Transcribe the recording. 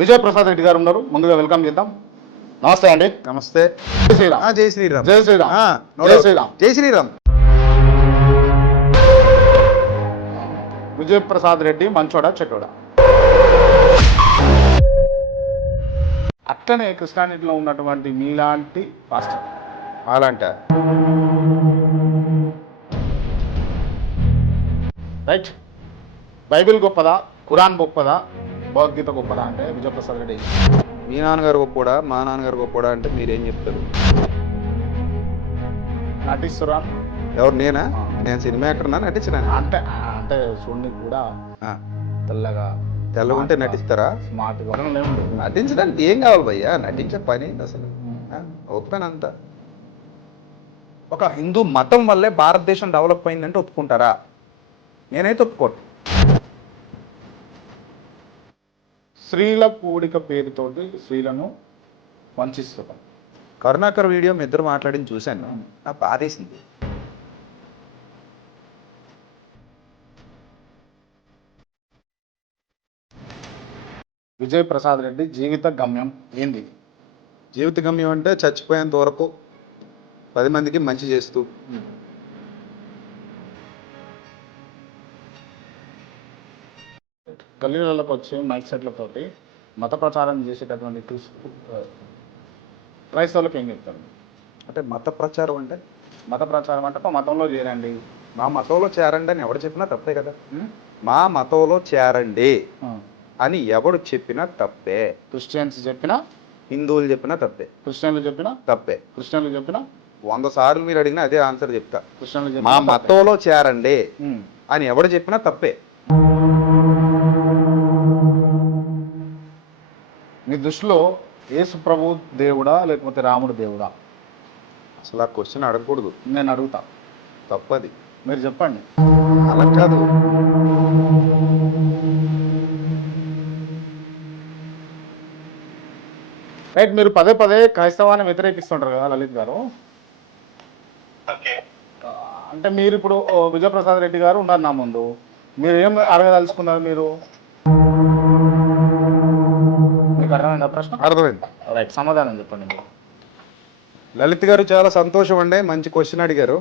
విజయప్రసాద్ రెడ్డి గారు ఉన్నారు. ముందుగా వెల్కమ్ చేద్దాం. నమస్తే అండి. నమస్తే. జై శ్రీరామ్. జై శ్రీరామ్. జై శ్రీరామ్. జై శ్రీరామ్. జై శ్రీరామ్. విజయప్రసాద్ రెడ్డి మంచోడా చెడ్డోడా? అట్లనే కృష్ణానదిలో ఉన్నటువంటి మీలాంటి పాస్టర్ అలాంట రైట్, బైబిల్ గొప్పదా, ఖురాన్ గొప్పదా, భగవద్గీత గొప్పదా అంటే విజయప్రసాద్ రెడ్డి మీ నాన్నగారు గొప్పడా మా నాన్నగారు గొప్పడా అంటే మీరేం చెప్తారు? నటిస్తురా? ఎవరు నేనా? నేను సినిమా యాక్టర్నా నటించినా? అంటే అంటే చూడడానికి కూడా తెల్లగా తెల్లగా ఉంటే నటిస్తారా? స్మార్ట్గా నటించడానికి ఏం కావాలి భయ్యా? నటించే పని ఏంటి అసలు? ఒప్పుకోనంత. ఒక హిందూ మతం వల్లే భారతదేశం డెవలప్ అయిందంటే ఒప్పుకుంటారా? నేనైతే ఒప్పుకోను. స్త్రీల కూడిక పేరుతోటి స్త్రీలను వంచిస్తున్నాం. కరుణాకర్ వీడియో మీ ఇద్దరు మాట్లాడింది చూశాను, నాకు బాధేసింది. విజయప్రసాద్ రెడ్డి జీవిత గమ్యం ఏంది? జీవిత గమ్యం అంటే చచ్చిపోయేంత వరకు 10 మందికి మంచి చేస్తూ, గల్లీలకు వచ్చి మైక్ సెట్లతోటి మత ప్రచారం చేసేటటువంటి క్రైస్తవులకు ఏం చెప్తారు? అంటే మత ప్రచారం అంటే మత ప్రచారం అంటే ఒక మతంలో చేరండి, మా మతంలో చేరండి అని ఎవడు చెప్పినా తప్పే కదా. మా మతంలో చేరండి అని ఎవడు చెప్పినా తప్పే. క్రిస్టియన్స్ చెప్పినా, హిందువులు చెప్పినా తప్పే, క్రిస్టియన్లు చెప్పినా తప్పే. క్రిస్టియన్లు చెప్పినా 100 సార్లు మీరు అడిగినా అదే ఆన్సర్ చెప్తా. క్రిస్టియన్లు మా చెప్పినా మతంలో చేరండి అని ఎవడు చెప్పినా తప్పే. మీ దృష్టిలో యేసు ప్రభు దేవుడా లేకపోతే రాముడు దేవుడా? అసలు ఆ క్వశ్చన్ అడగకూడదు. నేను అడుగుతా, తప్పది. మీరు చెప్పండి. అలా కాదు. రైట్, మీరు పదే పదే క్రైస్తవాన్ని వ్యతిరేకిస్తుంటారు కదా లలిత్ గారు. అంటే మీరు ఇప్పుడు విజయప్రసాద్ రెడ్డి గారు ఉన్నారు నా ముందు, మీరు ఏం అడగదలుచుకున్నారు? మీరు మీకు అర్థమైందా ప్రశ్న? అర్థమైంది. రైట్, సమాధానం చెప్పండి మీరు. లలిత్ గారు చాలా సంతోషం అండి, మంచి క్వశ్చన్ అడిగారు.